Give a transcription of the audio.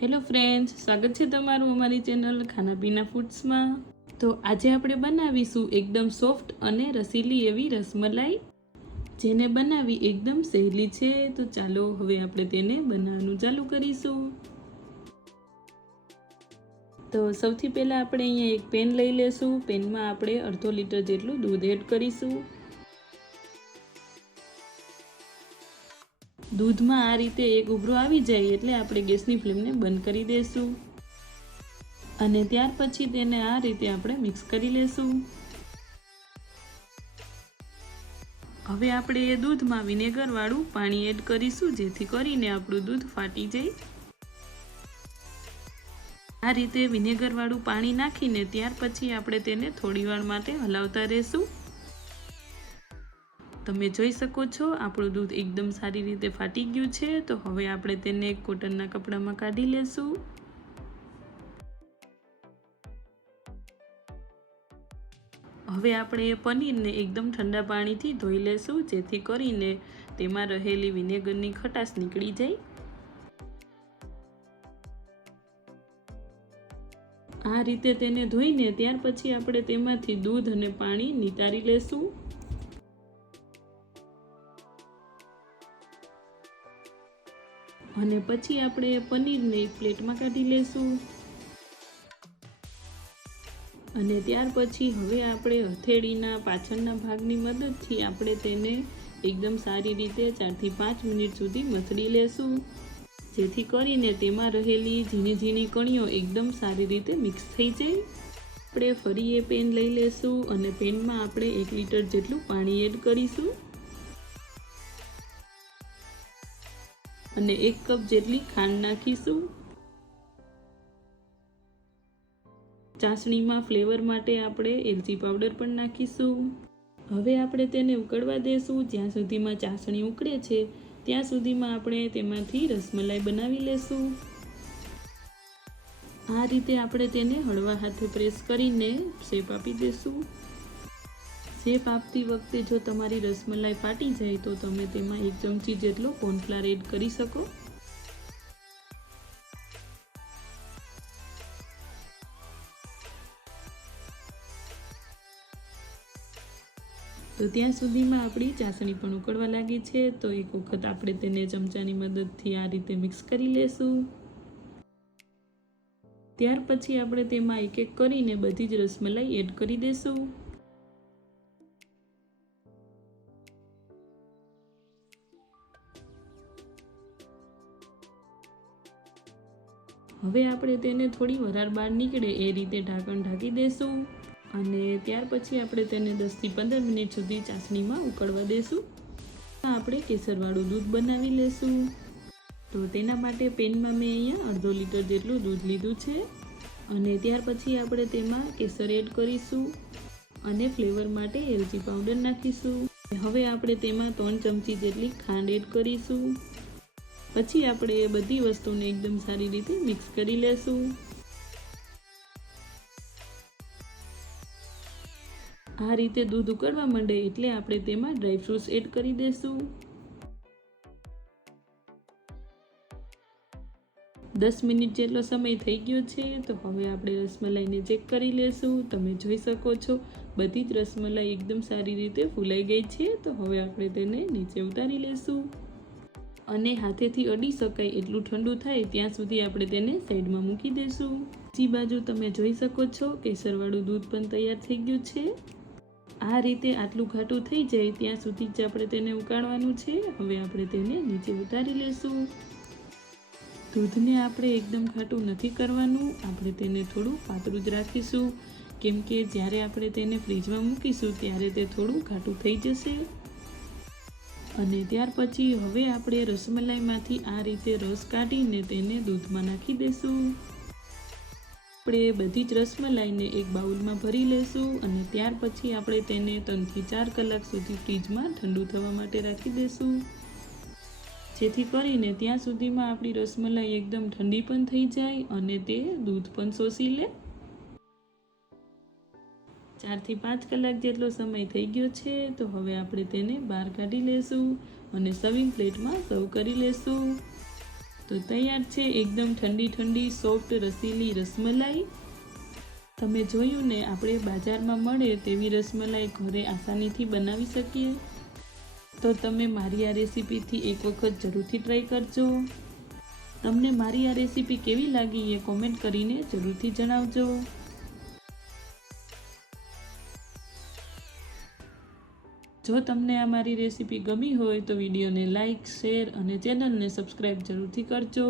Hello friends, સ્વાગત છે તમારું અમારી ચેનલ ખાના પીના ફૂડ્સમાં। તો આજે આપણે બનાવીશું એકદમ સોફ્ટ અને રસીલી એવી રસમલાઈ, જેને બનાવવી એકદમ સહેલી છે। તો ચાલો હવે આપણે તેને બનાવવાનું ચાલુ કરીશું। તો સૌથી પહેલાં આપણે અહીંયા એક પેન લઈ લેશું। પેનમાં આપણે અડધો લીટર જેટલું દૂધ એડ કરીશું। દૂધમાં આ રીતે એક ઉભરો આવી જાય એટલે આપણે ગેસની ફ્લેમને બંધ કરી દઈશું અને ત્યાર પછી તેને આ રીતે આપણે મિક્સ કરી લેશું। હવે આપણે એ દૂધમાં વિનેગર વાળું પાણી એડ કરીશું, જેથી કરીને આપણું દૂધ ફાટી જાય। આ રીતે વિનેગર વાળું પાણી નાખીને ત્યાર પછી આપણે તેને થોડીવાર માટે હલાવતા રહેશું। તમે જોઈ શકો છો આપણું દૂધ એકદમ સારી રીતે ફાટી ગયું છે। તો હવે આપણે તેને એક કોટનના કપડામાં કાઢી લેશું। હવે આપણે એ પનીરને એકદમ ઠંડા પાણીથી ધોઈ લેશું, જેથી કરીને તેમાં રહેલી વિનેગરની ખટાશ નીકળી જાય। આ રીતે તેને ધોઈને ત્યાર પછી આપણે તેમાંથી દૂધ અને પાણી નિતારી લેશું। અને પછી આપણે પનીરને એક પ્લેટમાં કાઢી લેશું અને ત્યાર પછી હવે આપણે હથેળીના પાછળના ભાગની મદદથી આપણે તેને એકદમ સારી રીતે 4 થી 5 મિનિટ સુધી મસળી લેશું, જેથી કરીને તેમાં રહેલી ઝીણી ઝીણી કણીઓ એકદમ સારી રીતે મિક્સ થઈ જાય। આપણે ફરી એ પેન લઈ લેશું અને પેનમાં આપણે 1 લીટર જેટલું પાણી એડ કરીશું અને 1 કપ જેટલી ખાંડ નાખીશું। ચાસણીમાં ફ્લેવર માટે આપણે એલચી પાવડર પણ નાખીશું। હવે આપણે તેને ઉકળવા દેશું। જ્યાં સુધીમાં ચાસણી ઉકળે છે ત્યાં સુધીમાં આપણે તેમાંથી રસમલાઈ બનાવી લેશું। આ રીતે આપણે તેને હળવા હાથે પ્રેસ કરીને શેપ આપી દેશું। શેપ આપતી વખતે જો તમારી રસમલાઈ ફાટી જાય તો તમે તેમાં 1 ચમચી જેટલો કોર્નફ્લાવર એડ કરી શકો। તો ત્યાં સુધીમાં આપણી ચાસણી પણ ઉકળવા લાગી છે। તો એક વખત આપણે તેને ચમચાની મદદથી આ રીતે મિક્સ કરી લેશું। ત્યાર પછી આપણે તેમાં એક એક કરીને બધી જ રસમલાઈ એડ કરી દેશું। હવે આપણે તેને થોડી વરાળ બહાર નીકળે એ રીતે ઢાંકણ ઢાંકી દેશું અને ત્યાર પછી આપણે તેને 10 થી 15 મિનિટ સુધી ચાસણીમાં ઉકળવા દેશું। આપણે કેસરવાળું દૂધ બનાવી લેશું। તો તેના માટે પેનમાં મેં અહીંયા અડધો લીટર જેટલું દૂધ લીધું છે અને ત્યાર પછી આપણે તેમાં કેસર એડ કરીશું અને ફ્લેવર માટે એલચી પાવડર નાખીશું। હવે આપણે તેમાં 3 ચમચી જેટલી ખાંડ એડ કરીશું। પછી આપણે એ બધી વસ્તુને એકદમ સારી રીતે મિક્સ કરી લેશું। આ રીતે દૂધ ઉકળવા માંડે એટલે આપણે તેમાં ડ્રાયફ્રૂટ્સ એડ કરી દેશું। 10 મિનિટ જેટલો સમય થઈ ગયો છે। તો હવે આપણે રસમલાઈને ચેક કરી લેશું। તમે જોઈ શકો છો બધી જ રસમલાઈ એકદમ સારી રીતે ફૂલાઈ ગઈ છે। તો હવે આપણે તેને નીચે ઉતારી લેશું અને હાથેથી અડી શકાય એટલું ઠંડુ થાય ત્યાં સુધી આપણે તેને સાઈડમાં મૂકી દઈશું। બીજી બાજુ તમે જોઈ શકો છો કેસરવાળું દૂધ પણ તૈયાર થઈ ગયું છે। આ રીતે આટલું ઘાટું થઈ જાય ત્યાં સુધી જ આપણે તેને ઉકાળવાનું છે। હવે આપણે તેને નીચે ઉતારી લેશું। દૂધને આપણે એકદમ ઘાટું નથી કરવાનું, આપણે તેને થોડું પાતળું જ રાખીશું, કેમ કે જ્યારે આપણે તેને ફ્રીજમાં મૂકીશું ત્યારે તે થોડું ઘાટું થઈ જશે। અને ત્યાર પછી હવે આપણે રસમલાઈમાંથી આ રીતે રસ કાઢીને તેને દૂધમાં નાખી દઈશું। આપણે બધી જ રસમલાઈને એક બાઉલમાં ભરી લેશું અને ત્યાર પછી આપણે તેને 3 થી 4 કલાક સુધી ફ્રીજમાં ઠંડુ થવા માટે રાખી દઈશું, જેથી કરીને ત્યાં સુધીમાં આપણી રસમલાઈ એકદમ ઠંડી પણ થઈ જાય અને તે દૂધ પણ શોષી લે। 4 થી 5 કલાક જેટલો સમય થઈ ગયો છે। તો હવે આપણે તેને બહાર કાઢી લેશું અને સર્વિંગ પ્લેટમાં સર્વ કરી લેશું। તો તૈયાર છે એકદમ ઠંડી ઠંડી સોફ્ટ રસીલી રસમલાઈ। તમે જોયું ને, આપણે બજારમાં મળે તેવી રસમલાઈ ઘરે આસાનીથી બનાવી શકીએ। તો તમે મારી આ રેસીપીથી એક વખત જરૂરથી ટ્રાય કરજો। તમને મારી આ રેસીપી કેવી લાગી એ કોમેન્ટ કરીને જરૂરથી જણાવજો। જો તમને આ મારી રેસીપી ગમી હોય તો વિડીયોને લાઇક, શેર અને ચેનલને સબસ્ક્રાઈબ જરૂરથી કરજો।